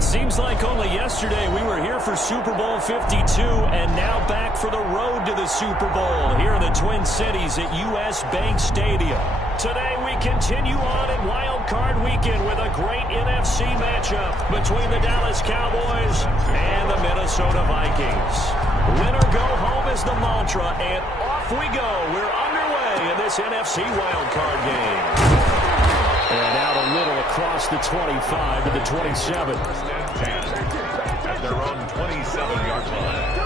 It seems like only yesterday we were here for Super Bowl 52 and now back for the road to the Super Bowl here in the Twin Cities at U.S. Bank Stadium. Today we continue on in Wild Card Weekend with a great NFC matchup between the Dallas Cowboys and the Minnesota Vikings. Win or go home is the mantra, and off we go. We're underway in this NFC Wild Card game. And out a little across the 25 to the 27. At their own 27-yard line.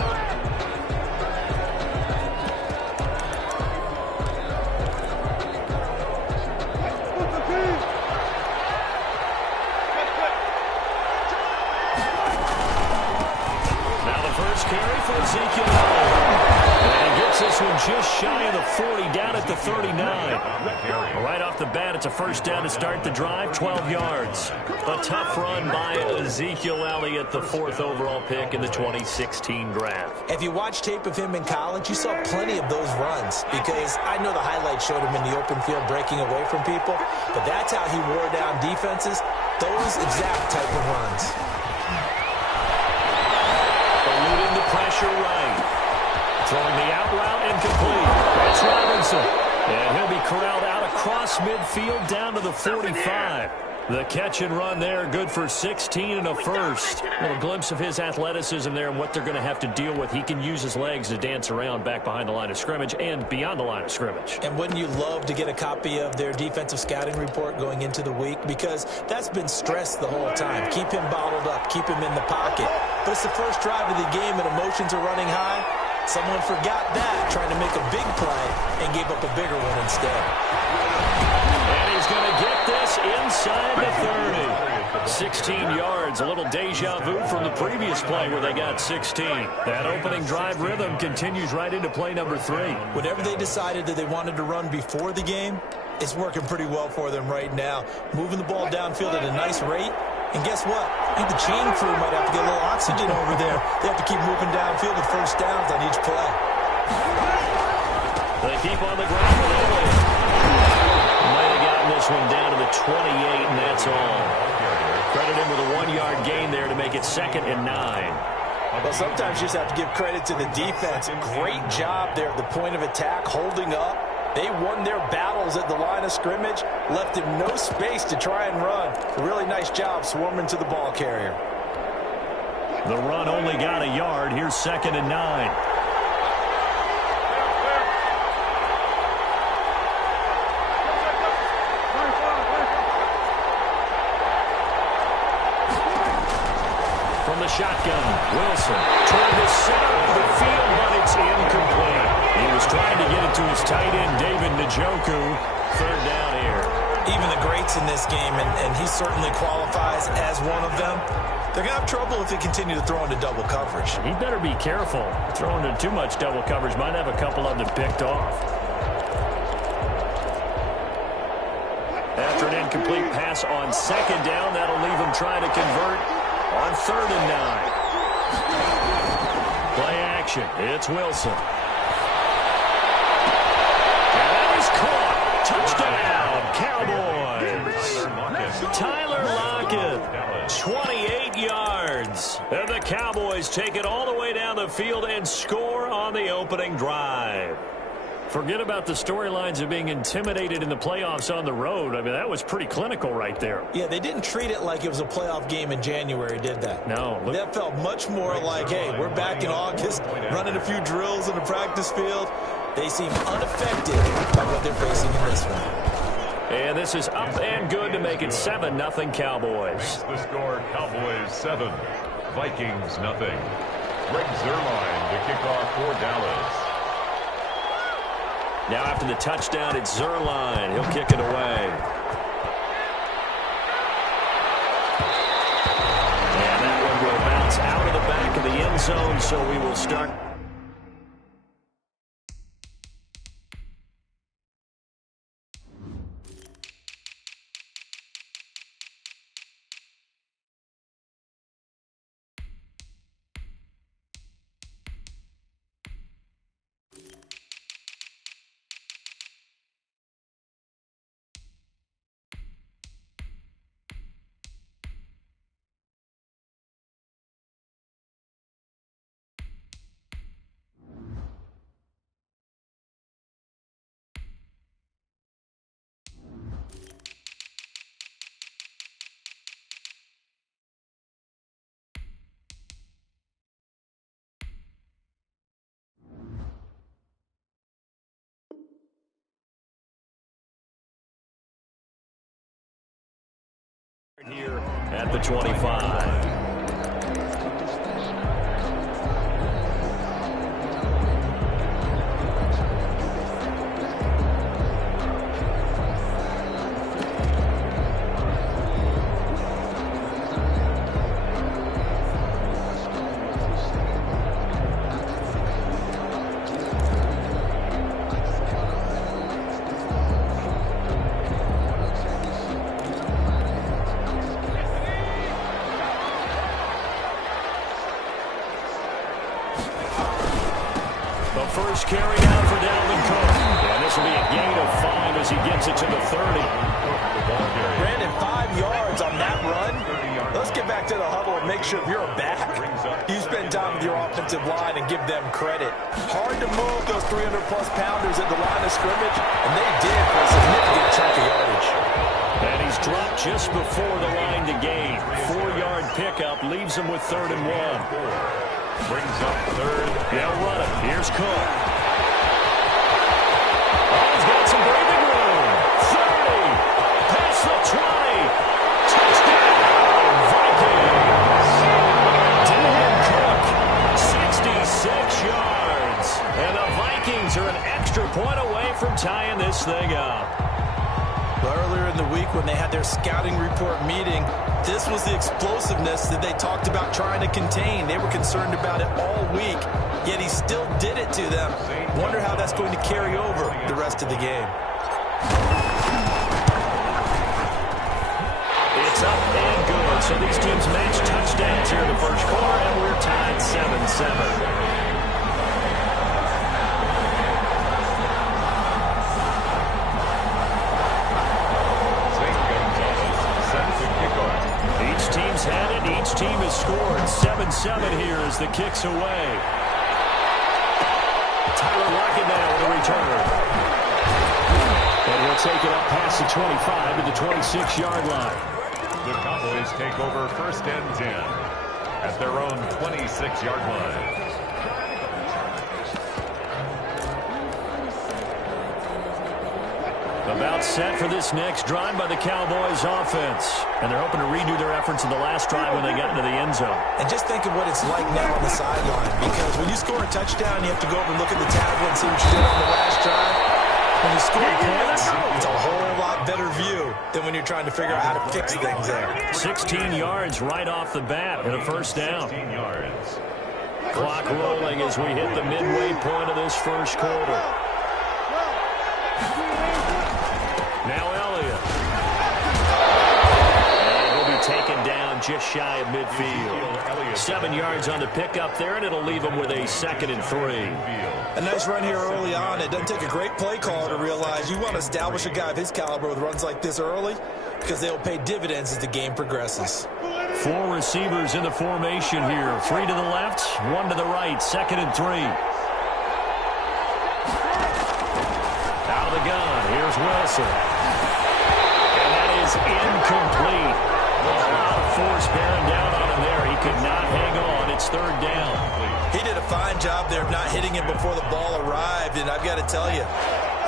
Now the first carry for Ezekiel Elliott. And he gets this one just shy of the 40, down at the 39. Right off the bat, it's a first down to start the drive, 12 yards. A tough run by Ezekiel Elliott, the 4th overall pick in the 2016 draft. If you watch tape of him in college, you saw plenty of those runs, because I know the highlights showed him in the open field breaking away from people, but that's how he wore down defenses, those exact type of runs. Eluding the pressure right. Throwing the out route incomplete. That's Robinson. And he'll be corralled out across midfield down to the 45. The catch and run there, good for 16 and a first. A little glimpse of his athleticism there and what they're going to have to deal with. He can use his legs to dance around back behind the line of scrimmage and beyond the line of scrimmage. And wouldn't you love to get a copy of their defensive scouting report going into the week? Because that's been stressed the whole time. Keep him bottled up, keep him in the pocket. But it's the first drive of the game and emotions are running high. Someone forgot that, trying to make a big play, and gave up a bigger one instead. And he's going to get this inside the 30. 16 yards, a little deja vu from the previous play where they got 16. That opening drive rhythm continues right into play number 3. Whatever they decided that they wanted to run before the game, it's working pretty well for them right now. Moving the ball downfield at a nice rate. And guess what? I think the chain crew might have to get a little oxygen over there. They have to keep moving downfield with first downs on each play. They keep on the ground with Elliott. Might have gotten this one down to the 28, and that's all. Credit him with a 1-yard gain there to make it 2nd and 9. Well, sometimes you just have to give credit to the defense. Great job there at the point of attack, holding up. They won their battles at the line of scrimmage, left him no space to try and run. A really nice job swarming to the ball carrier. The run only got a yard. Here's 2nd and 9. From the shotgun, Wilson toward the center of the field, but it's incomplete. He was trying to get it to his tight end, David Njoku. 3rd down here. Even the greats in this game, and he certainly qualifies as one of them, they're going to have trouble if they continue to throw into double coverage. He better be careful. Throwing into too much double coverage might have a couple of them picked off. After an incomplete pass on 2nd down, that'll leave him trying to convert on 3rd and 9. Play action. It's Wilson. Touchdown, Cowboys. Tyler Lockett, 28 yards. And the Cowboys take it all the way down the field and score on the opening drive. Forget about the storylines of being intimidated in the playoffs on the road. I mean, that was pretty clinical right there. Yeah, they didn't treat it like it was a playoff game in January, did they? No. That felt much more like, hey, we're back in August, running a few drills in the practice field. They seem unaffected by what they're facing in this one. And this is up and good to make it 7-0 Cowboys. The score, Cowboys 7, Vikings nothing. Greg Zuerlein, the kickoff for Dallas. Now after the touchdown, it's Zuerlein. He'll kick it away. And that one will bounce out of the back of the end zone, so we will start at the 25. First carry down for Dalvin Cook. And this will be a gain of 5 as he gets it to the 30. Brandon, 5 yards on that run. Let's get back to the huddle and make sure if you're a back, you spend time with your offensive line and give them credit. Hard to move those 300-plus pounders at the line of scrimmage, and they did for a significant chunk of yardage. And he's dropped just before the line to gain. 4-yard pickup leaves him with 3rd and 1. Brings up 3rd. They'll run it. Here's Cook. Oh, he's got some breathing room. 30. Past the 20. Touchdown, Vikings. Dalvin Cook, 66 yards. And the Vikings are an extra point away from tying this thing up. Earlier in the week when they had their scouting report meeting, this was the explosiveness that they talked about trying to contain. They were concerned about it all week, yet he still did it to them. Wonder how that's going to carry over the rest of the game. It's up and good. So these teams match touchdowns here in the first quarter, and we're tied 7-7. Each team's had it. Each team has scored. 7-7 here as the kick's away. Tyler Lockett now with a return. And he'll take it up past the 25 to the 26-yard line. The Cowboys take over 1st and 10 at their own 26-yard line. About set for this next drive by the Cowboys offense. And they're hoping to redo their efforts in the last drive when they got into the end zone. And just think of what it's like now on the sideline. Because when you score a touchdown, you have to go over and look at the tablet and see what you did on the last drive. When you score points, it's a whole lot better view than when you're trying to figure out how to fix things there. 16 yards right off the bat and a first down. 16 yards. Clock rolling as we hit the midway point of this first quarter. Now Elliott. And he'll be taken down just shy of midfield. 7 yards on the pickup there, and it'll leave him with a 2nd and 3. A nice run here early on. It doesn't take a great play caller to realize you want to establish a guy of his caliber with runs like this early because they'll pay dividends as the game progresses. 4 receivers in the formation here. 3 to the left, 1 to the right. 2nd and 3. Out of the gun. Here's Wilson. And that is incomplete. A lot of force bearing down on him there. He could not hang on. It's 3rd down. He did a fine job there of not hitting him before the ball arrived. And I've got to tell you,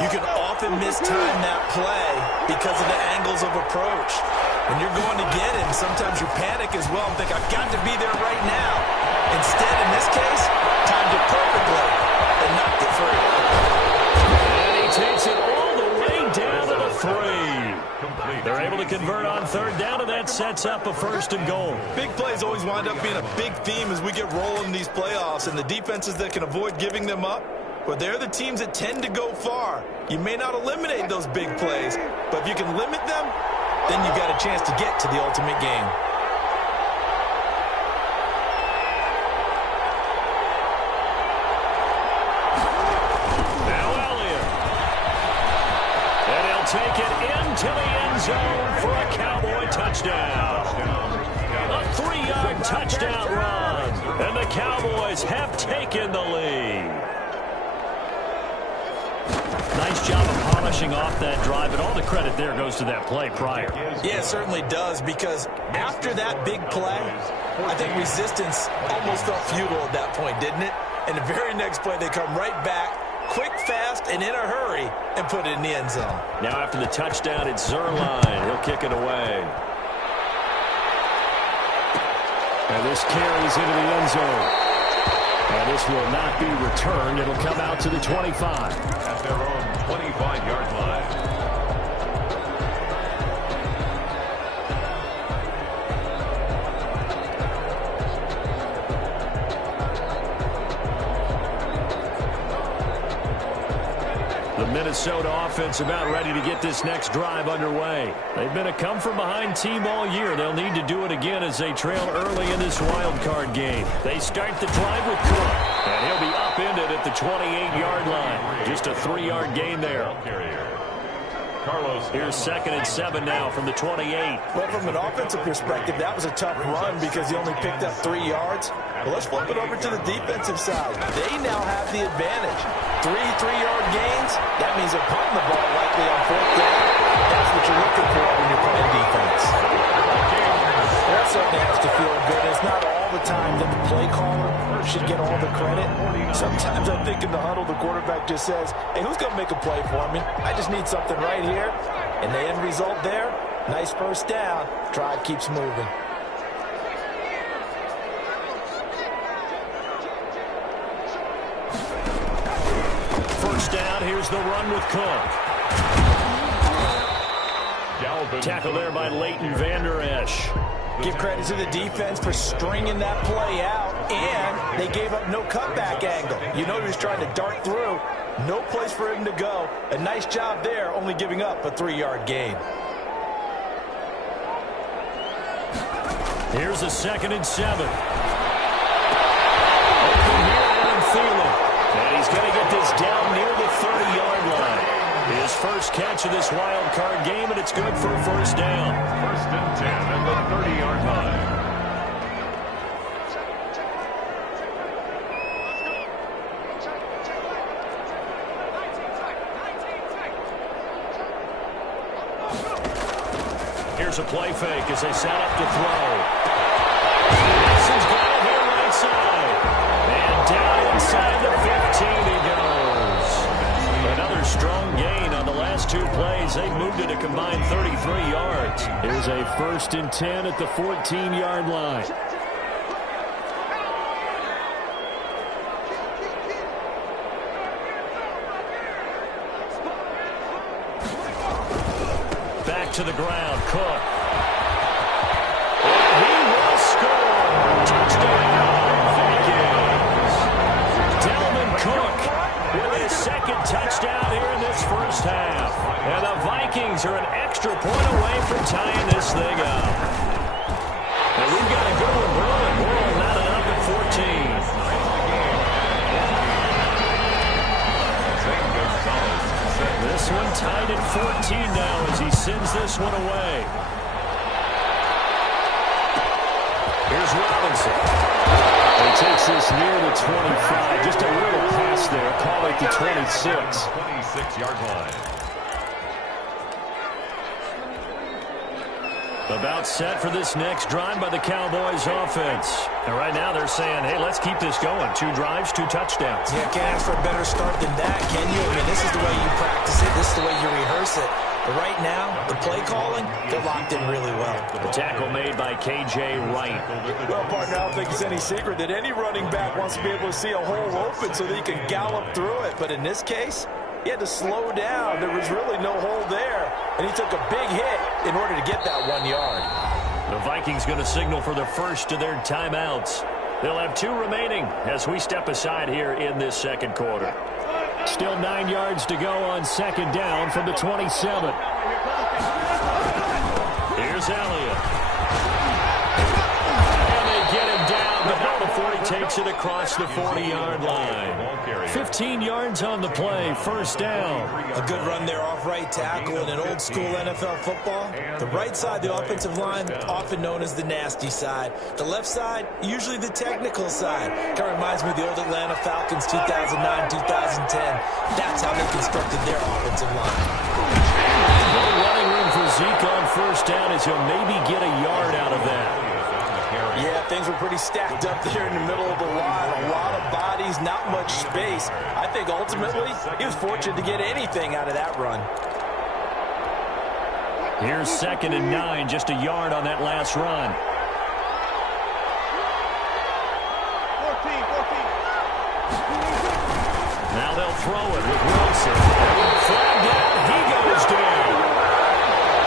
you can often mistime that play because of the angles of approach. When you're going to get him, sometimes you panic as well and think, I've got to be there right now. Instead, in this case, timed it perfectly and knocked it free. And he takes it all the way down to the 3. They're able to convert on 3rd down, and that sets up a 1st and goal. Big plays always wind up being a big theme as we get rolling in these playoffs, and the defenses that can avoid giving them up, but they're the teams that tend to go far. You may not eliminate those big plays, but if you can limit them, then you've got a chance to get to the ultimate game. Now Elliott. And he'll take it into the end zone for a Cowboy touchdown. A 3-yard touchdown run. And the Cowboys have taken the lead. Nice job of polishing off that drive, and all the credit there goes to that play prior. Yeah, it certainly does, because after that big play, I think resistance almost felt futile at that point, didn't it? And the very next play, they come right back, quick, fast, and in a hurry, and put it in the end zone. Now after the touchdown, it's Zerline. He'll kick it away. And this carries into the end zone. And this will not be returned. It'll come out to the 25. At their own 25-yard line. The Minnesota offense about ready to get this next drive underway. They've been a come-from-behind team all year. They'll need to do it again as they trail early in this wild card game. They start the drive with Cook, and he'll be upended at the 28-yard line. Just a 3-yard gain there. Here's 2nd and 7 now from the 28. Well, from an offensive perspective, that was a tough run because he only picked up 3 yards. Well, let's flip it over to the defensive side. They now have the advantage. 3 3-yard gains, that means they're punting the ball likely on 4th down. That's what you're looking for when you're playing defense. That certainly has to feel good. It's not all the time that the play caller should get all the credit. Sometimes I think in the huddle, the quarterback just says, hey, who's going to make a play for me? I just need something right here. And the end result there, nice first down. Drive keeps moving. First down, here's the run with Cook. Tackle there by Leighton Vander Esch. Give credit to the defense for stringing that play out, and they gave up no cutback angle. You know he was trying to dart through. No place for him to go. A nice job there, only giving up a 3-yard gain. Here's a 2nd and 7. Open here, Adam Thielen. And he's going to get this down near the 30-yard line. His first catch of this wild card game, and it's good for a first down. 1st and 10 at the 30-yard line. Here's a play fake as they set up to throw. Wilson's got it here right side. And down inside the 15 he goes. Another strong gain on the last 2 plays. They moved it a combined 33 yards. Here's a 1st and 10 at the 14-yard line. Back to the ground, Cook. And he will score. Touchdown, Vikings. Dalvin Cook with his 2nd touchdown here in this first half. And the Vikings are an extra point away from tying this thing up. And we've got a good one rolling. We're all knotted up at 14. This one tied at 14 now as he sends this one away. Here's Robinson. He takes this near the 25. Just a little pass there. Call it the 26. 26-yard line. About set for this next drive by the Cowboys offense. And right now they're saying, hey, let's keep this going. 2 drives, 2 touchdowns. Yeah, can't ask for a better start than that, can you? I mean, this is the way you practice it. This is the way you rehearse it. But right now, the play calling, they're locked in really well. The tackle made by K.J. Wright. Well, partner, I don't think it's any secret that any running back wants to be able to see a hole open so that he can gallop through it. But in this case, he had to slow down. There was really no hole there. And he took a big hit in order to get that 1 yard. The Vikings going to signal for the first of their timeouts. They'll have 2 remaining as we step aside here in this second quarter. Still 9 yards to go on 2nd down from the 27. Here's Elliott. And they get him down, but not before he takes it across the 40-yard line. 15 yards on the play, first down. A good run there off right tackle in an old-school NFL football. The right side, the offensive line, often known as the nasty side. The left side, usually the technical side. Kind of reminds me of the old Atlanta Falcons 2009, 2010. That's how they constructed their offensive line. No running room for Zeke on first down as he'll maybe get a yard out of that. Yeah, things were pretty stacked up there in the middle of the line. A lot of bodies, not much space. I think ultimately he was fortunate to get anything out of that run. Here's 2nd and 9, just a yard on that last run. Now they'll throw it with Wilson. Flag down. He goes down.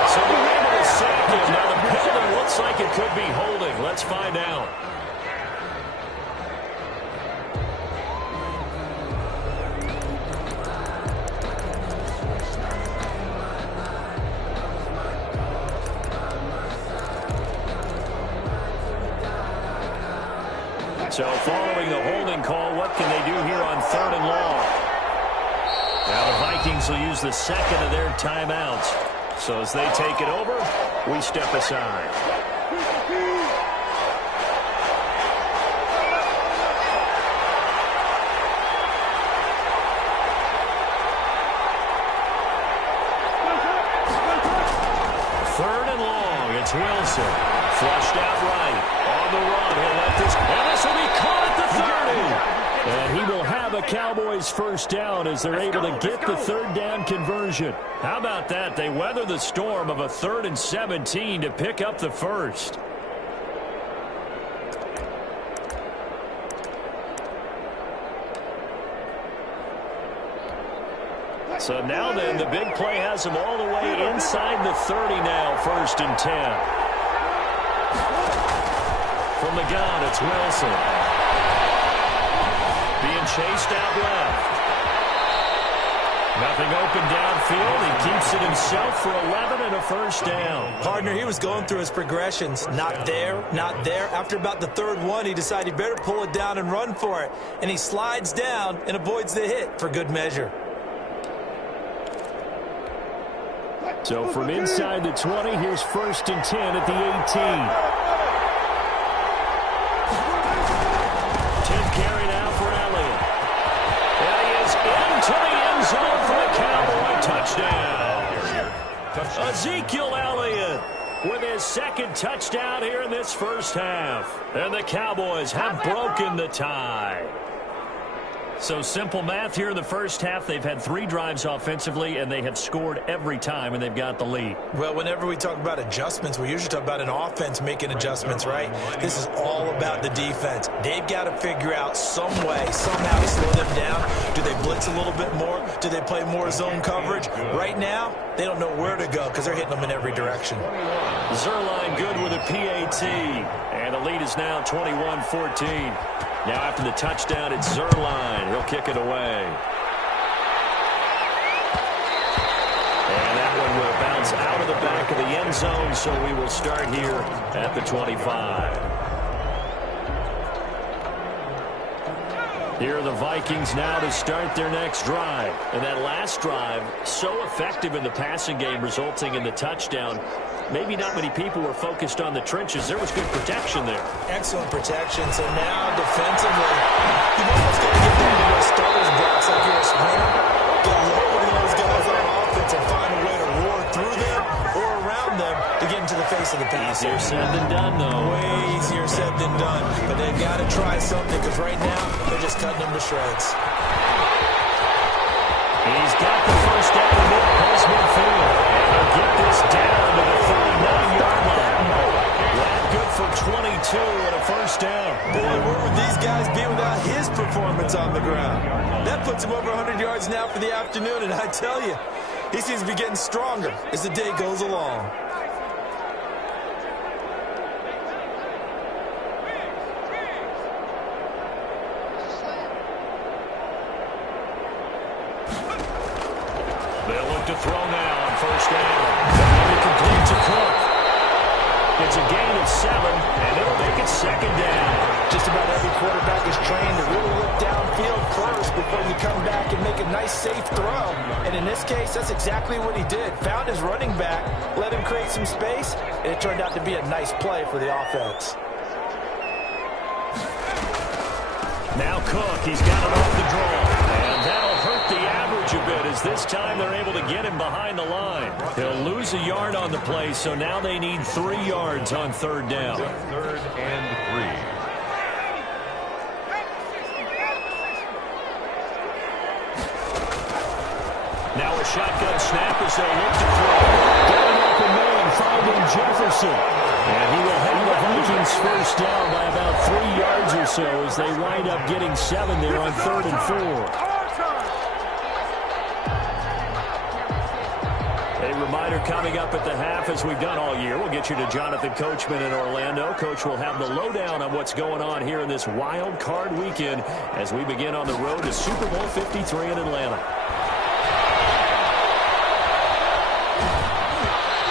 So they're able to sack him. Now the penalty looks like it could be holding. Let's find out. So following the holding call, what can they do here on 3rd and long? Now the Vikings will use the second of their timeouts. So as they take it over, we step aside. Third and long, it's Wilson. Flushed out right. On the run, he'll let this, and this will be caught at the 30. And he will have a Cowboys first down as they're able to get the 3rd down conversion. How about that? They weather the storm of a 3rd and 17 to pick up the first. So now then, the big play has them all the way inside the 30 now, 1st and 10. From the gun, it's Wilson. Being chased out left. Nothing open downfield. He keeps it himself for 11 and a first down. Partner, he was going through his progressions. Not there, not there. After about the 3rd one, he decided he better pull it down and run for it. And he slides down and avoids the hit for good measure. So from inside the 20, here's 1st and 10 at the 18. Carry now for Elliott. And he is into the end zone for the Cowboy touchdown. Ezekiel Elliott with his 2nd touchdown here in this first half. And the Cowboys have broken the tie. So simple math here in the first half. They've had 3 drives offensively, and they have scored every time, and they've got the lead. Well, whenever we talk about adjustments, we usually talk about an offense making adjustments, right? This is all about the defense. They've got to figure out some way, somehow to slow them down. Do they blitz a little bit more? Do they play more zone coverage? Right now, they don't know where to go because they're hitting them in every direction. Zuerlein good with a PAT, and the lead is now 21-14. Now after the touchdown, it's Zuerlein. He'll kick it away. And that one will bounce out of the back of the end zone, so we will start here at the 25. Here are the Vikings now to start their next drive. And that last drive, so effective in the passing game, resulting in the touchdown. Maybe not many people were focused on the trenches. There was good protection there. Excellent protection. So now defensively, you've almost got to get down to those starters blocks like you're a sprinter. Get lower to those guys on offense and find a way to roar through them or around them to get into the face of the pass. Easier said than done, though. Way easier said than done. But they've got to try something because right now they're just cutting them to shreds. He's got the first down in mid-post midfield. And he'll get this down to the 39-yard line. That good for 22 and a first down. Boy, where would these guys be without his performance on the ground? That puts him over 100 yards now for the afternoon, and I tell you, he seems to be getting stronger as the day goes along. They'll look to throw now on first down. And it complete to Cook. It's a gain of 7, and it'll make it 2nd down. Just about every quarterback is trained to really look downfield first before you come back and make a nice, safe throw. And in this case, that's exactly what he did. Found his running back, let him create some space, and it turned out to be a nice play for the offense. Now Cook, he's got it off the draw. And that'll hurt the average a bit as this time they're able to get him behind the line. He'll lose a yard on the play, so now they need 3 yards on 3rd down. 3rd and 3. Now a shotgun snap as they look to throw. Got an open man, finding Jefferson. And he will have the Vikings first down by about 3 yards or so as they wind up getting 7 there on 3rd and 4. A reminder coming up at the half, as we've done all year. We'll get you to Jonathan Coachman in Orlando. Coach will have the lowdown on what's going on here in this wild card weekend as we begin on the road to Super Bowl 53 in Atlanta.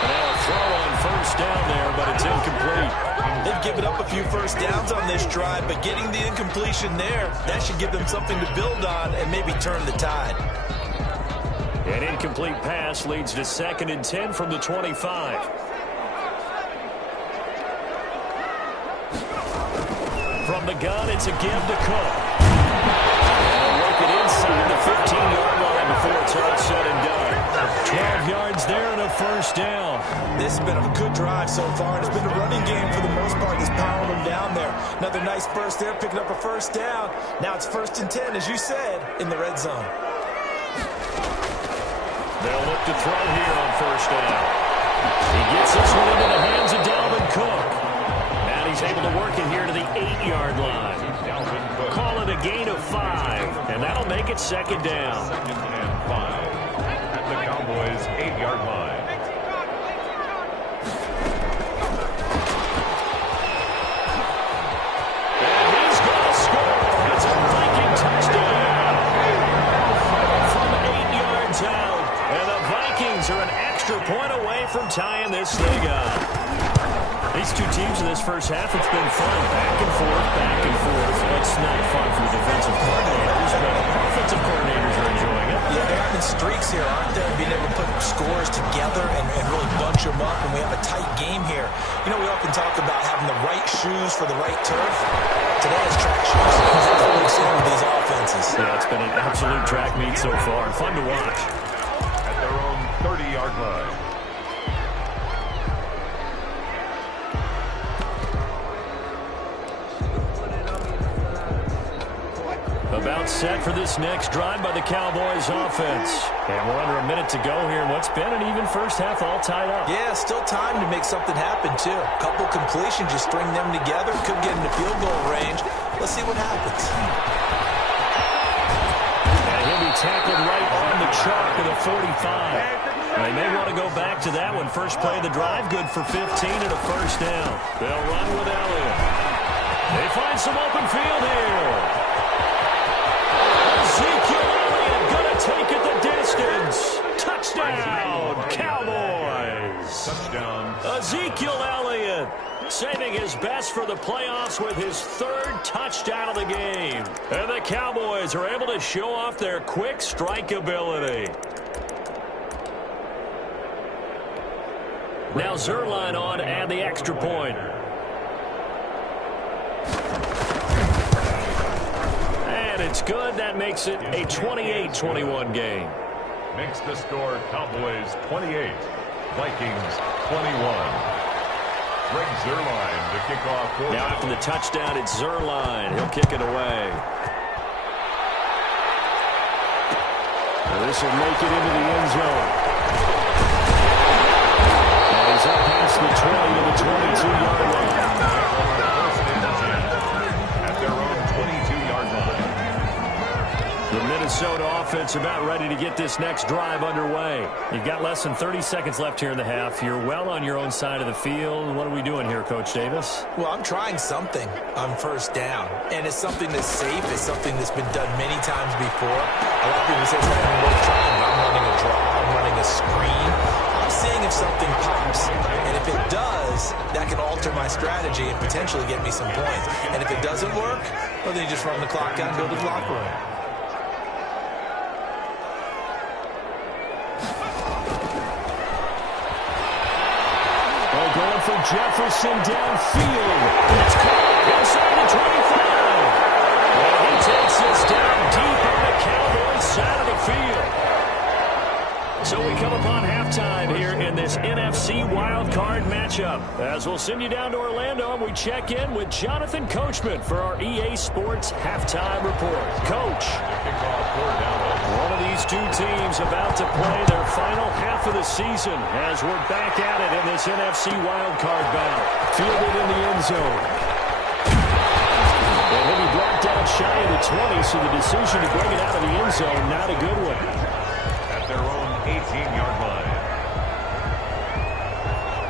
Now a throw on first down there, but it's incomplete. They've given up a few first downs on this drive, but getting the incompletion there, that should give them something to build on and maybe turn the tide. An incomplete pass leads to 2nd and 10 from the 25. From the gun, it's a give to Cook. And work it inside the 15-yard line before it's all said and done. 12 yards there and a first down. This has been a good drive so far, and it's been a running game for the most part that's powering them down there. Another nice burst there, picking up a first down. Now it's 1st and 10, as you said, in the red zone. They'll look to throw here on first down. He gets this one into the hands of Dalvin Cook. And he's able to work it here to the 8-yard line. Call it a gain of 5, and that'll make it 2nd down. 2nd and 5 at the Cowboys' 8-yard line. And he's going to score. It's a Viking touchdown. From 8 yards out. And the Vikings are an extra point away from tying this thing up. These two teams in this first half, it's been fun. Back and forth, back and forth. It's not fun for the defensive coordinators, but offensive coordinators are enjoying it. Yeah, they're having streaks here, aren't they? Being able to put scores together and really bunch them up, and we have a tight game here. You know, we often talk about having the right shoes for the right turf. Today is track shoes. That's what we've seen with these offenses. Yeah, it's been an absolute track meet so far, and fun to watch. At their own 30-yard line. About set for this next drive by the Cowboys offense. And we're under a minute to go here in what's been an even first half all tied up. Yeah, still time to make something happen, too. A couple completions, you string them together, could get into field goal range. Let's see what happens. And he'll be tackled right on the chalk at a 45. And they may want to go back to that one. First play of the drive, good for 15 and a first down. They'll run with Elliott. They find some open field here. Take it the distance. Touchdown, Cowboys. Touchdown. Ezekiel Elliott saving his best for the playoffs with his 3rd touchdown of the game. And the Cowboys are able to show off their quick strike ability. Now Zerline on and the extra point. It's good. That makes it a 28-21 game. Makes the score Cowboys 28, Vikings 21. Greg Zerline to kick off. Now after the touchdown, it's Zerline. He'll kick it away. Well, this will make it into the end zone. And he's up past the 20 to the 22-yard line. The Minnesota offense about ready to get this next drive underway. You've got less than 30 seconds left here in the half. You're well on your own side of the field. What are we doing here, Coach Davis? Well, I'm trying something on first down, and it's something that's safe. It's something that's been done many times before. A lot of people say it's not even worth trying. I'm running a draw. I'm running a screen. I'm seeing if something pops, and if it does, that can alter my strategy and potentially get me some points. And if it doesn't work, well, then you just run the clock out and go to the locker room. Going for Jefferson downfield. It's caught inside the 25. And he takes this down deep on the Cowboys side of the field. So we come upon halftime here in this NFC wildcard matchup. As we'll send you down to Orlando, and we check in with Jonathan Coachman for our EA Sports Halftime Report. Coach, one of these these two teams about to play their final half of the season as we're back at it in this NFC wildcard bout. Fielded in the end zone. And he'll be brought down shy of the 20, so the decision to bring it out of the end zone, not a good one. At their own 18-yard line.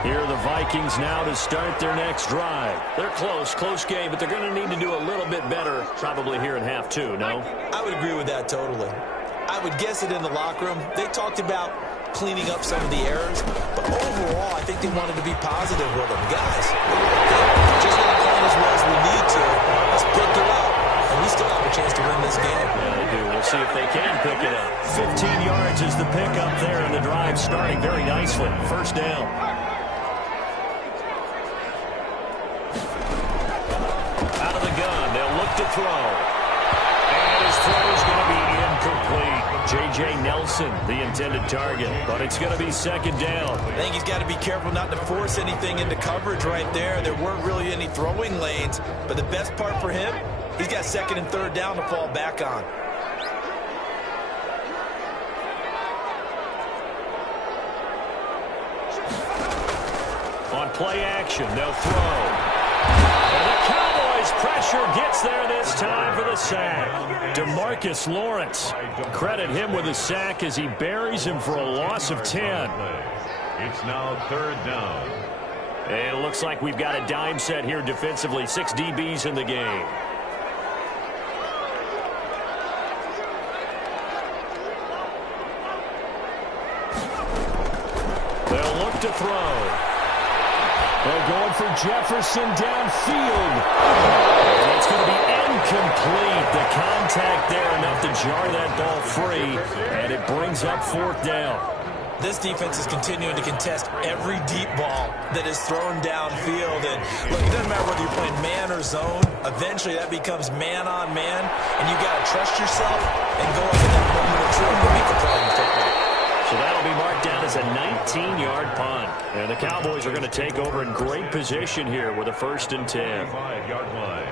Here are the Vikings now to start their next drive. They're close game, but they're going to need to do a little bit better probably here in half two, no? I would agree with that totally. I would guess it in the locker room. They talked about cleaning up some of the errors, but overall, I think they wanted to be positive with them. Guys, we're just not playing as well as we need to. Let's pick it up, and we still have a chance to win this game. Yeah, they do. We'll see if they can pick it up. 15 yards is the pickup there, and the drive starting very nicely. First down. Out of the gun, they'll look to throw. And his throw is going to be incomplete. J.J. Nelson, the intended target, but it's going to be second down. I think he's got to be careful not to force anything into coverage right there. There weren't really any throwing lanes, but the best part for him, he's got second and third down to fall back on. On play action, they'll throw. And the Cowboys pressure gets there this time for the sack. DeMarcus Lawrence. Credit him with a sack as he buries him for a loss of 10. It's now third down. And it looks like we've got a dime set here defensively. 6 DBs in the game. They'll look to throw. They're going for Jefferson downfield. And it's going to be incomplete. The contact there enough to jar that ball free. And it brings up fourth down. This defense is continuing to contest every deep ball that is thrown downfield. And look, it doesn't matter whether you're playing man or zone. Eventually, that becomes man on man. And you got to trust yourself and go up in that moment of truth to make the play in football. So that'll be marked down as a 19-yard punt. And the Cowboys are going to take over in great position here with a 1st and 10. 5-yard line.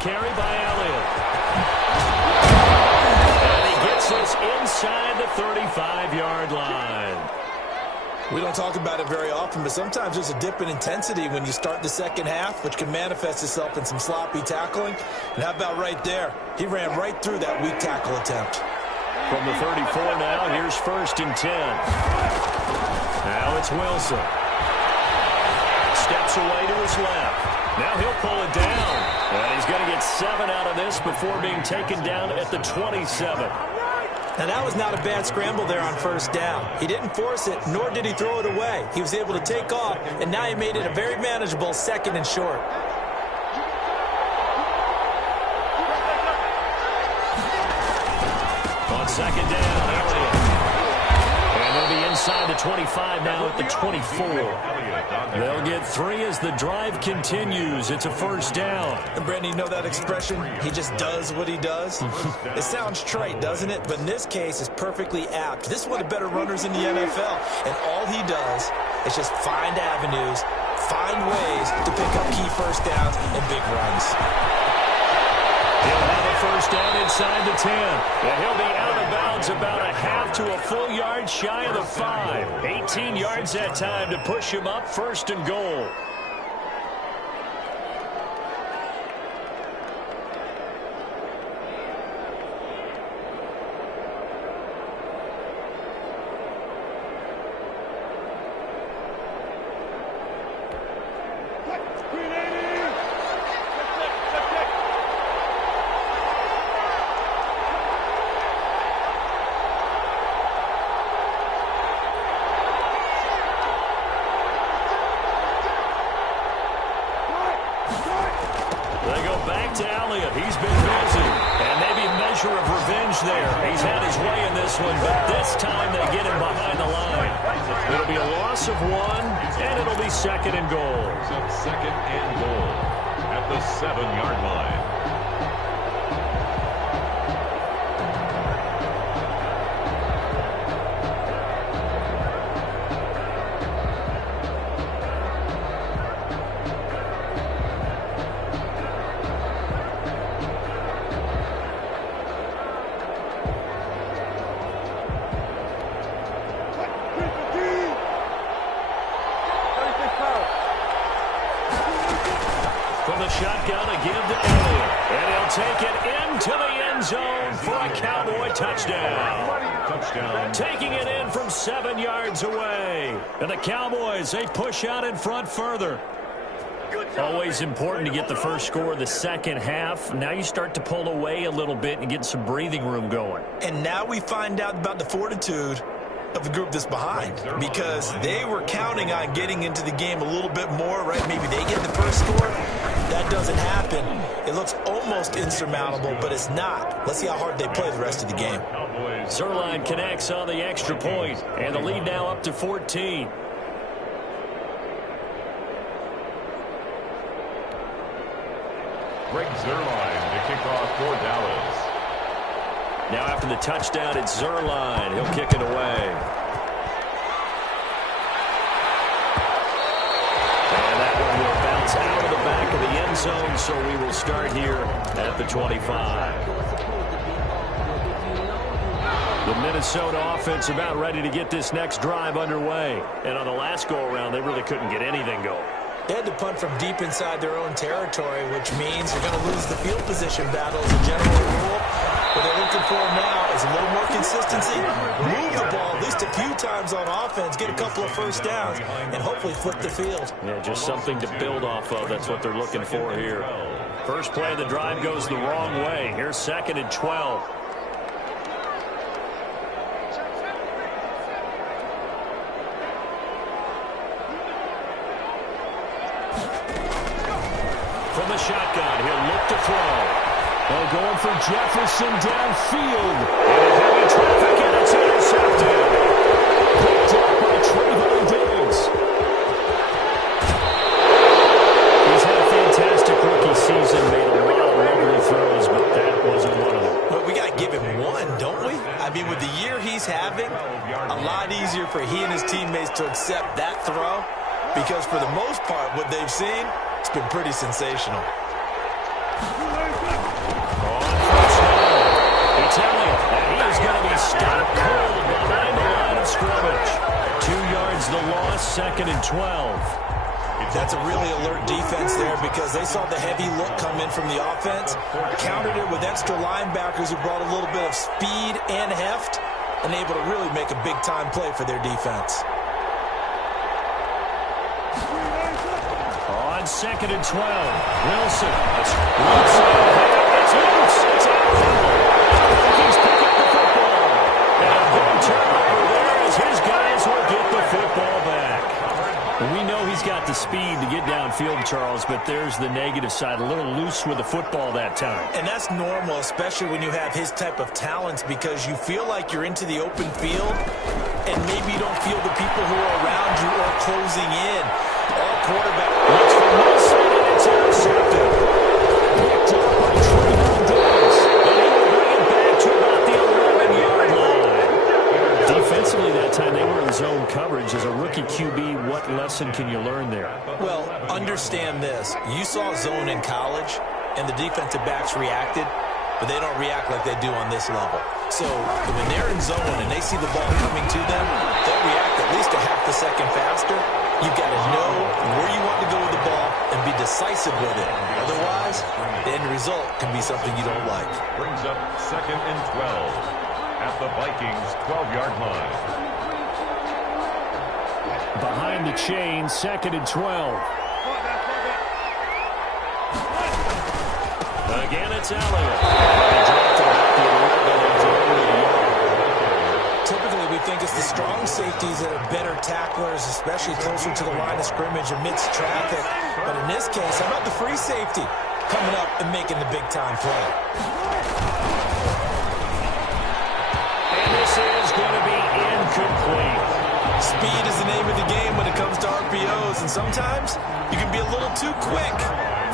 Carry by Elliott. And he gets us inside the 35-yard line. We don't talk about it very often, but sometimes there's a dip in intensity when you start the second half, which can manifest itself in some sloppy tackling. And how about right there? He ran right through that weak tackle attempt. From the 34 now, here's 1st and 10. Now it's Wilson. Steps away to his left. Now he'll pull it down. And he's going to get 7 out of this before being taken down at the 27. Now, that was not a bad scramble there on 1st down. He didn't force it, nor did he throw it away. He was able to take off, and now he made it a very manageable 2nd and short. On 2nd down, Elliott. And they'll be inside the 25 now at the 24. They'll get 3 as the drive continues. It's a 1st down. And Brandon, you know that expression? He just does what he does? It sounds trite, doesn't it? But in this case, it's perfectly apt. This is one of the better runners in the NFL. And all he does is just find avenues, find ways to pick up key 1st downs and big runs. He'll have a 1st down inside the 10. And he'll be out of bounds about a half to a full yard shy of the 5. 18 yards that time to push him up 1st and goal. They go back to Elliott. He's been busy. And maybe a measure of revenge there. He's had his way in this one, but this time they get him behind the line. It'll be a loss of 1, and it'll be 2nd and goal. 2nd and goal at at the 7-yard line. From the shotgun, a give to Elliott. And he'll take it into the end zone for a Cowboy touchdown. Taking it in from 7 yards away. And the Cowboys, they push out in front further. Always important to get the first score of the second half. Now you start to pull away a little bit and get some breathing room going. And now we find out about the fortitude of the group that's behind, because they were counting on getting into the game a little bit more, right? Maybe they get the first score. That doesn't happen. It looks almost insurmountable, but it's not. Let's see how hard they play the rest of the game. Zerline connects on the extra point, and the lead now up to 14. Greg Zerline to kick off for Dallas. Now after the touchdown, it's Zerline. He'll kick it away. And that one will bounce out of the back of the end zone, so we will start here at the 25. The Minnesota offense about ready to get this next drive underway. And on the last go-around, they really couldn't get anything going. They had to punt from deep inside their own territory, which means they're going to lose the field position battle as a general rule. What they're looking for now is a little more consistency, move the ball at least a few times on offense, get a couple of first downs, and hopefully flip the field. Yeah, just something to build off of. That's what they're looking for here. First play of the drive goes the wrong way. Here's 2nd and 12. From the shotgun, he'll look to throw. They're going for Jefferson downfield. And heavy traffic, and it's intercepted. Picked up by Trayvon Diggs. He's had a fantastic rookie season, made a lot of lovely throws, but that wasn't one of them. But we got to give him one, don't we? I mean, with the year he's having, a lot easier for he and his teammates to accept that throw, because for the most part, what they've seen, it's been pretty sensational. It's Elliott, and he is going to be stopped cold behind the line of scrimmage. 2 yards the loss, 2nd and 12. That's a really alert defense there, because they saw the heavy look come in from the offense, countered it with extra linebackers who brought a little bit of speed and heft, and able to really make a big-time play for their defense. On 2nd and 12, Wilson. It's loose. It's out. Vikings pick up the football. And a big turnover there as his guys will get the football back. And we know he's got the speed to get downfield, Charles, but there's the negative side. A little loose with the football that time. And that's normal, especially when you have his type of talents, because you feel like you're into the open field, and maybe you don't feel the people who are around you or closing in. All quarterback looks for Wilson, and it's intercepted. Picked up by Trayvon Diggs. And he will bring it back to about the 11-yard line. Defensively that time, they were in zone coverage. As a rookie QB, what lesson can you learn there? Well, understand this. You saw zone in college, and the defensive backs reacted, but they don't react like they do on this level. So when they're in zone and they see the ball coming to them, they'll react at least a half a second faster. You've got to know where you want to go with the ball and be decisive with it. Otherwise, the end result can be something you don't like. Brings up 2nd and 12 at the Vikings' 12-yard line. Behind the chain, 2nd and 12. Again, it's Elliott. Typically, we think it's the strong safeties that are better tacklers, especially closer to the line of scrimmage amidst traffic. But in this case, how about the free safety coming up and making the big-time play? And this is going to be incomplete. Speed is the name of the game when it comes to RPOs, and sometimes you can be a little too quick.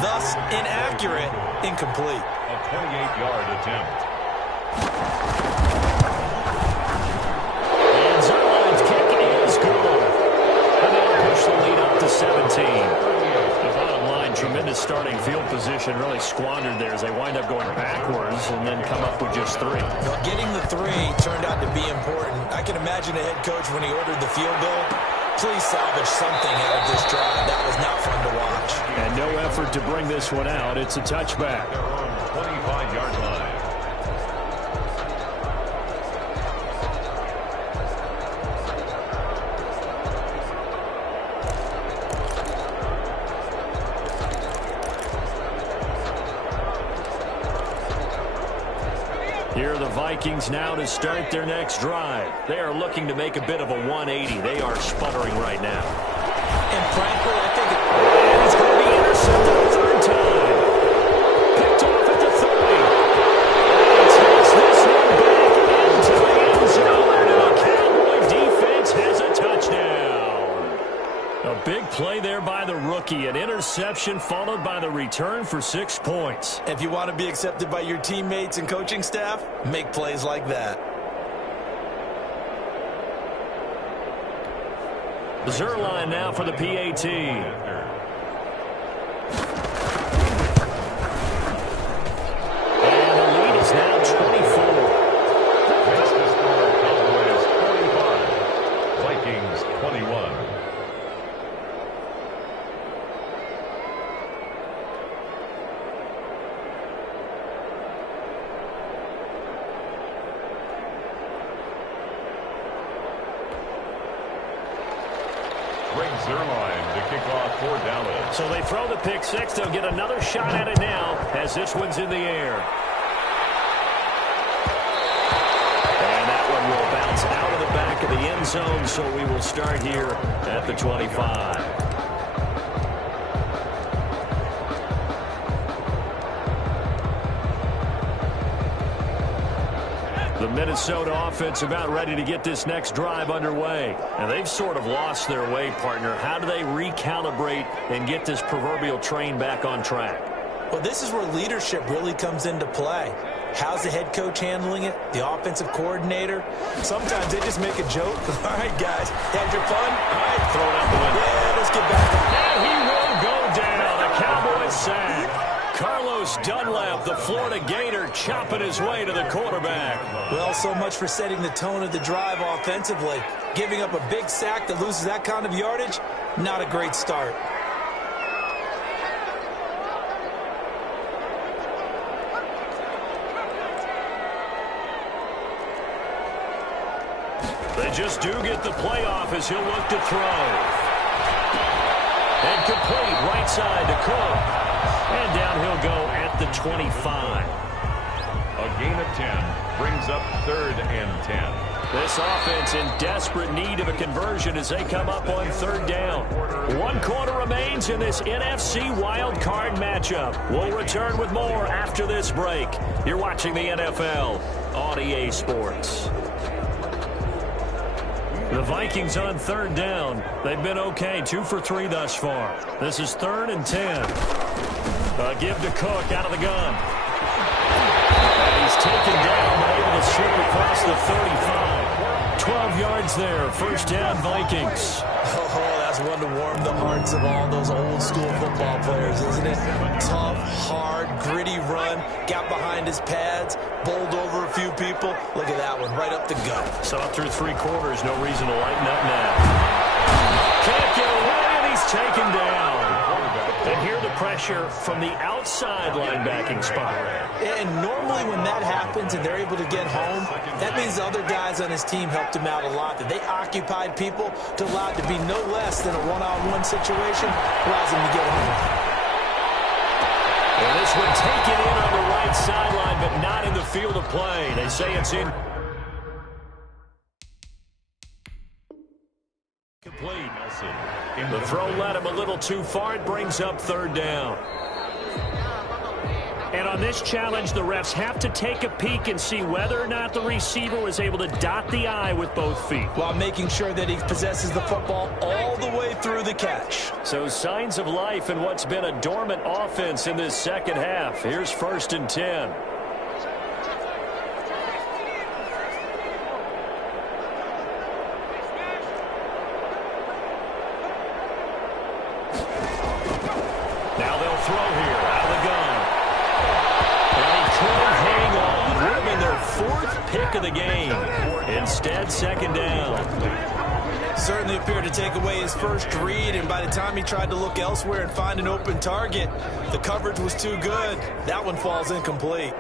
thus inaccurate, incomplete. A 28-yard attempt. And Zerline's kick is good. And they'll push the lead up to 17. The bottom line, tremendous starting field position, really squandered there as they wind up going backwards and then come up with just 3. Well, getting the 3 turned out to be important. I can imagine the head coach when he ordered the field goal. Please salvage something out of this drive. That was not fun to watch. And no effort to bring this one out. It's a touchback. They're on the 25-yard line. Here are the Vikings now to start their next drive. They are looking to make a bit of a 180. They are sputtering right now. And frankly, I think And it's going to be intercepted a third time. Picked off at the 30. And takes this one back into the end zone. And the Cowboy defense has a touchdown. A big play there by the rookie. An interception followed by the return for 6 points. if you want to be accepted by your teammates and coaching staff, make plays like that. Zerline now for the PAT. And the lead is now 24. Makes the score Cowboys 45. Vikings 21. Zerline to kick off for Dallas. So they throw the pick 6. They'll get another shot at it now as this one's in the air. And that one will bounce out of the back of the end zone, so we will start here at the 25. The Minnesota offense about ready to get this next drive underway. And they've sort of lost their way, partner. How do they recalibrate and get this proverbial train back on track? Well, this is where leadership really comes into play. How's the head coach handling it? The offensive coordinator? Sometimes they just make a joke. All right, guys, had your fun? All right, Throw it out the window. yeah, let's get back on. And he will go down. A Cowboys sack. Carlos Dunlap, the Florida Gator, chopping his way to the quarterback. Well, so much for setting the tone of the drive offensively. Giving up a big sack that loses that kind of yardage, not a great start. They just do get the playoff as he'll look to throw. And complete right side to Cook. And down he'll go at the 25. A gain of 10 brings up 3rd and 10. This offense in desperate need of a conversion as they come up on 3rd down. 1 quarter remains in this NFC wild card matchup. We'll return with more after this break. You're watching the NFL on EA Sports. The Vikings on 3rd down. They've been okay, 2 for 3 thus far. This is 3rd and 10. A give to Cook out of the gun. And he's taken down, but able to slip across the 35. 12 yards there, 1st down Vikings. Oh, that's one to warm the hearts of all those old school football players, isn't it? Tough, hard, gritty run, got behind his pads, bowled over a few people. Look at that one, right up the gut. So up through 3 quarters, no reason to lighten up now. Can't get away, and he's taken down. And here the pressure from the outside linebacking spot. And normally when that happens and they're able to get home, that means the other guys on his team helped him out a lot. That they occupied people to allow it to be no less than a one-on-one situation, allows him to get home. And this one taken in on the right sideline, but not in the field of play. They say it's in. Complete. The throw led him a little too far. It brings up 3rd down. And on this challenge, the refs have to take a peek and see whether or not the receiver was able to dot the I with both feet, while making sure that he possesses the football all the way through the catch. So signs of life in what's been a dormant offense in this second half. Here's 1st and 10. Now they'll throw here out of the gun. And he couldn't hang on. Would have been their 4th pick of the game. Instead, 2nd down. Certainly appeared to take away his first read, and by the time he tried to look elsewhere and find an open target, the coverage was too good. That one falls incomplete.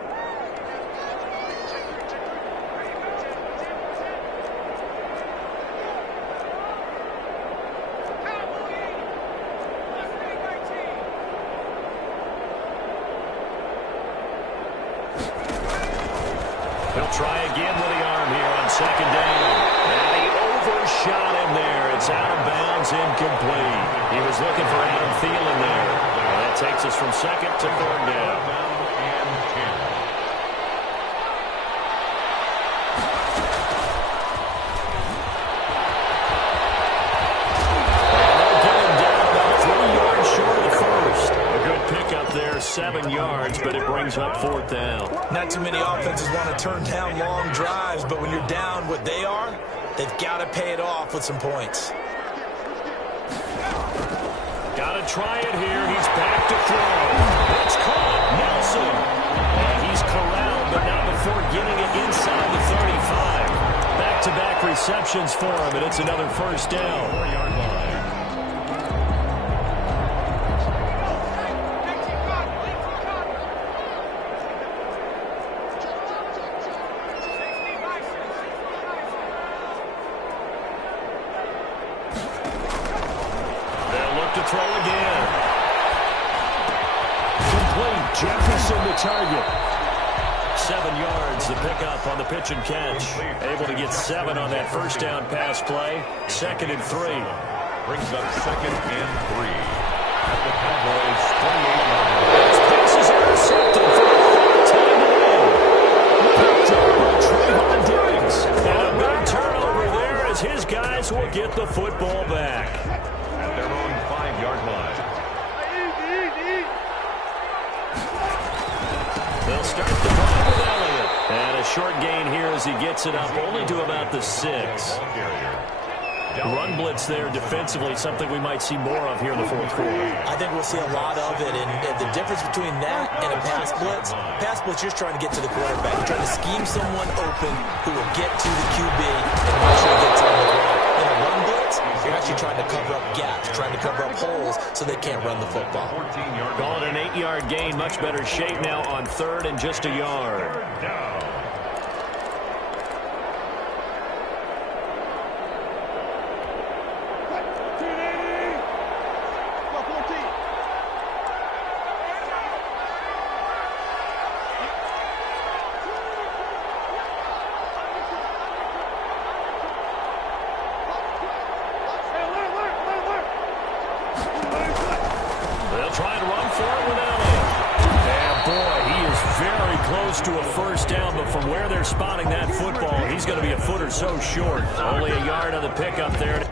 He'll try again with the arm here on 2nd down. And he overshot him there. It's out of bounds, incomplete. He was looking for Adam Thielen there. And that takes us from 2nd to 3rd down. There, 7 yards, but it brings up 4th down. Not too many offenses want to turn down long drives, but when you're down what they are, they've got to pay it off with some points. Got to try it here. He's back to throw. It's caught. Nelson. And he's corralled, but not before getting it inside the 35. Back-to-back receptions for him, and it's another 1st down. 4-yard line. Throw again. Complete. Jefferson the target. 7 yards, the pickup on the pitch and catch. Able to get 7 on that 1st down pass play. 2nd and 3. Brings up 2nd and 3. At the Cowboys 28-yard line. This pass is intercepted for the 3rd time today. Picked up by Trayvon Diggs. And a big turnover there as his guys will get the football back. At their own 5-yard line. They'll start the drive with Elliott. And a short gain here as he gets it up only to about the 6. Run blitz there defensively, something we might see more of here in the 4th quarter. I think we'll see a lot of it, and the difference between that and a pass blitz, you're just trying to get to the quarterback. You're trying to scheme someone open who will get to the QB and make sure he gets on the ground. In a run blitz, you're actually trying to cover up gaps, trying to cover up holes so they can't run the football. Call it an 8-yard gain, much better shape now on 3rd and just a yard. Trying to run for it with Elliott. And boy, he is very close to a 1st down, but from where they're spotting that football, he's going to be a foot or so short. Only a yard on the pickup there.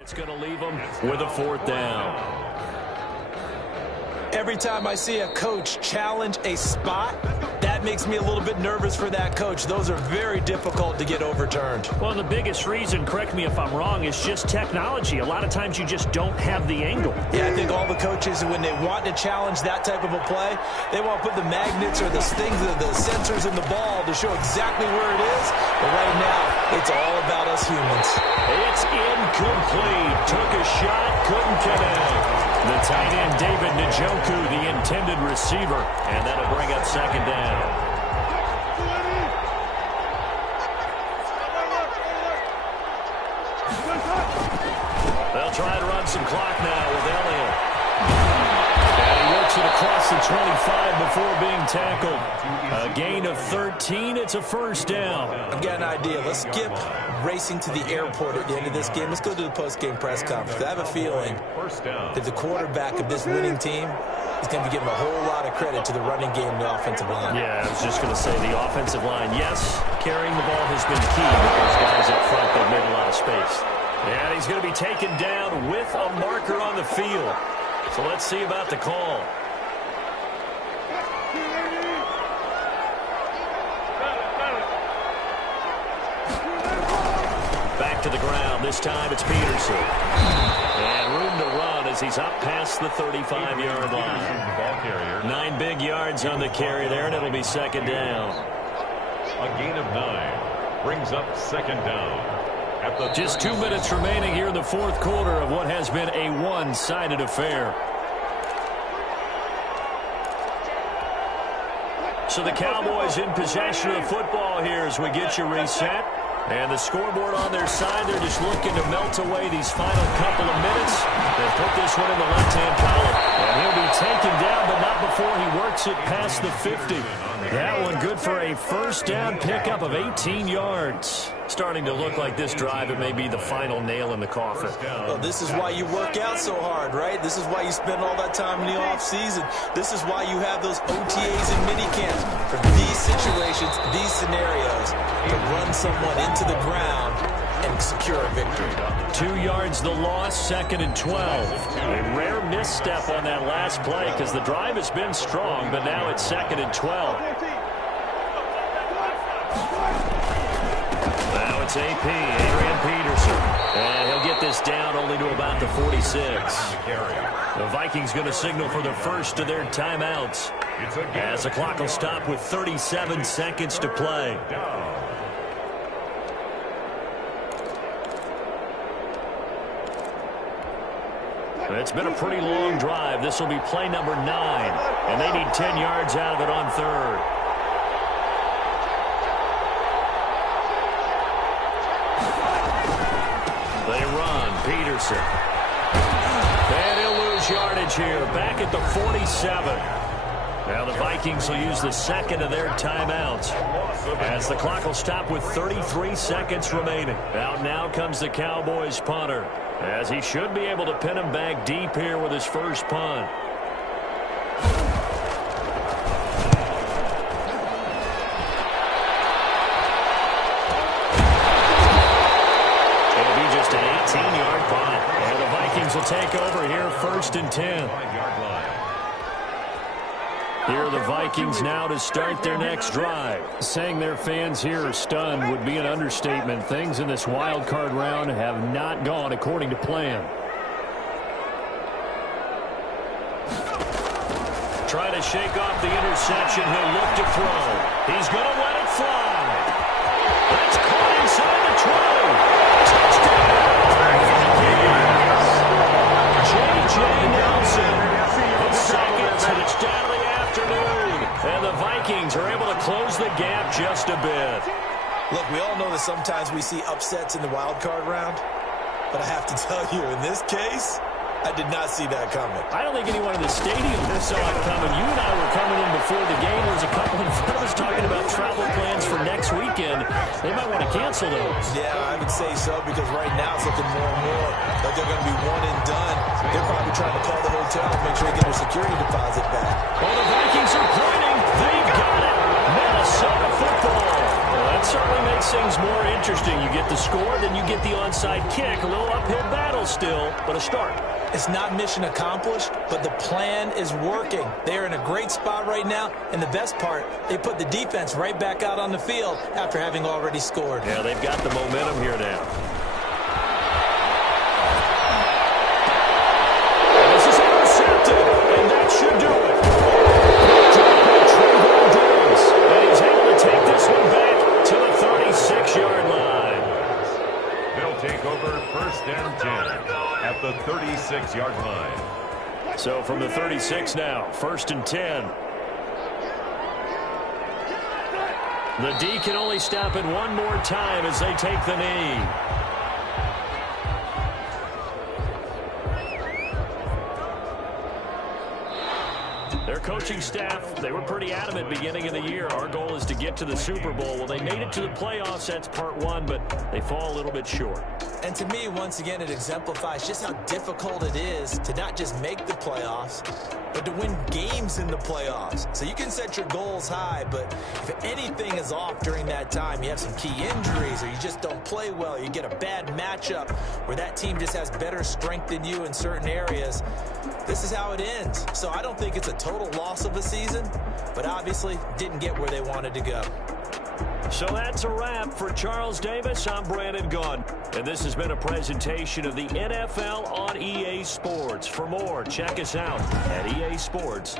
It's going to leave him with a 4th down. Every time I see a coach challenge a spot, that makes me a little bit nervous for that coach. Those are very difficult to get overturned. Well, the biggest reason, correct me if I'm wrong, is just technology. A lot of times you just don't have the angle. Yeah, I think all the coaches, when they want to challenge that type of a play, they want to put the magnets or the things, the sensors in the ball to show exactly where it is. But right now, it's all about us humans. It's incomplete. Took a shot, couldn't connect. The tight end, David Njoku, the intended receiver, and that'll bring up 2nd down. They'll try to run some clock now with Elliott. And he works it across the 25 before being tackled. A gain of 13. It's a first down. I've got an idea. Let's skip racing to the airport at the end of this game. Let's go to the post-game press conference. I have a feeling that the quarterback of this winning team is going to be giving a whole lot of credit to the running game and the offensive line. Yeah, I was just going to say the offensive line, yes, carrying the ball has been key, but those guys up front, they've made a lot of space. And he's going to be taken down with a marker on the field. So let's see about the call. Back to the ground. This time it's Peterson. And room to run as he's up past the 35-yard line. 9 big yards on the carry there, and it'll be second down. A gain of 9 brings up second down. Just 2 minutes remaining here in the fourth quarter of what has been a one-sided affair. So the Cowboys in possession of the football here as we get you reset. And the scoreboard on their side, they're just looking to melt away these final couple of minutes. They put this one in the left-hand column. And he'll be taken down, but not before he works it past the 50. That one good for a first down pickup of 18 yards. Starting to look like this drive, it may be the final nail in the coffin. Well, this is why you work out so hard, right? This is why you spend all that time in the offseason. This is why you have those OTAs and minicamps. For these situations, these scenarios, to run someone into the ground and secure a victory. 2 yards the loss, second and 12. A rare misstep on that last play because the drive has been strong, but now it's second and 12. Now it's AP, Adrian Peterson. And he'll get this down only to about the 46. The Vikings going to signal for the first of their timeouts as the clock will stop with 37 seconds to play. It's been a pretty long drive. This will be play number 9. And they need 10 yards out of it on third. They run. Peterson. And he'll lose yardage here. Back at the 47. Now the Vikings will use the second of their timeouts as the clock will stop with 33 seconds remaining. Out now comes the Cowboys punter as he should be able to pin him back deep here with his first punt. It'll be just an 18-yard punt. And the Vikings will take over here first and 10. Here are the Vikings now to start their next drive. Saying their fans here are stunned would be an understatement. Things in this wild card round have not gone according to plan. Try to shake off the interception. He'll look to throw. He's going to let it fly. That's caught inside the 20. Touchdown. J.J. Nelson. The second touchdown of the afternoon. And the Vikings are able to close the gap just a bit. Look, we all know that sometimes we see upsets in the wild card round. But I have to tell you, in this case, I did not see that coming. I don't think anyone in the stadium saw it coming. You and I were coming in before the game. There was a couple in front of us talking about travel plans for next weekend. They might want to cancel those. Yeah, I would say so because right now it's looking more and more like they're going to be one and done. They're probably trying to call the hotel and make sure they get their security deposit back. Well, the Vikings are pointing. They've got it. Minnesota football. Well, that certainly makes things more interesting. You get the score, then you get the onside kick. A little uphill battle still, but a start. It's not mission accomplished, but the plan is working. They're in a great spot right now, and the best part, they put the defense right back out on the field after having already scored. Yeah, they've got the momentum here now. And this is intercepted, and that should do it. And he's able to take this one back to the 36-yard line. They'll take over first and 10. At the 36-yard line. So from the 36 now, first and 10. The D can only stop it one more time as they take the knee. They're Their coaching staff, they were pretty adamant beginning of the year. Our goal is to get to the Super Bowl. Well, they made it to the playoffs. That's part one, but they fall a little bit short. And to me, once again, it exemplifies just how difficult it is to not just make the playoffs, but to win games in the playoffs. So you can set your goals high, but if anything is off during that time, you have some key injuries or you just don't play well, you get a bad matchup where that team just has better strength than you in certain areas, this is how it ends. So I don't think it's a total loss of a season, but obviously didn't get where they wanted to go. So that's a wrap for Charles Davis. I'm Brandon Gunn. And this has been a presentation of the NFL on EA Sports. For more, check us out at EA Sports.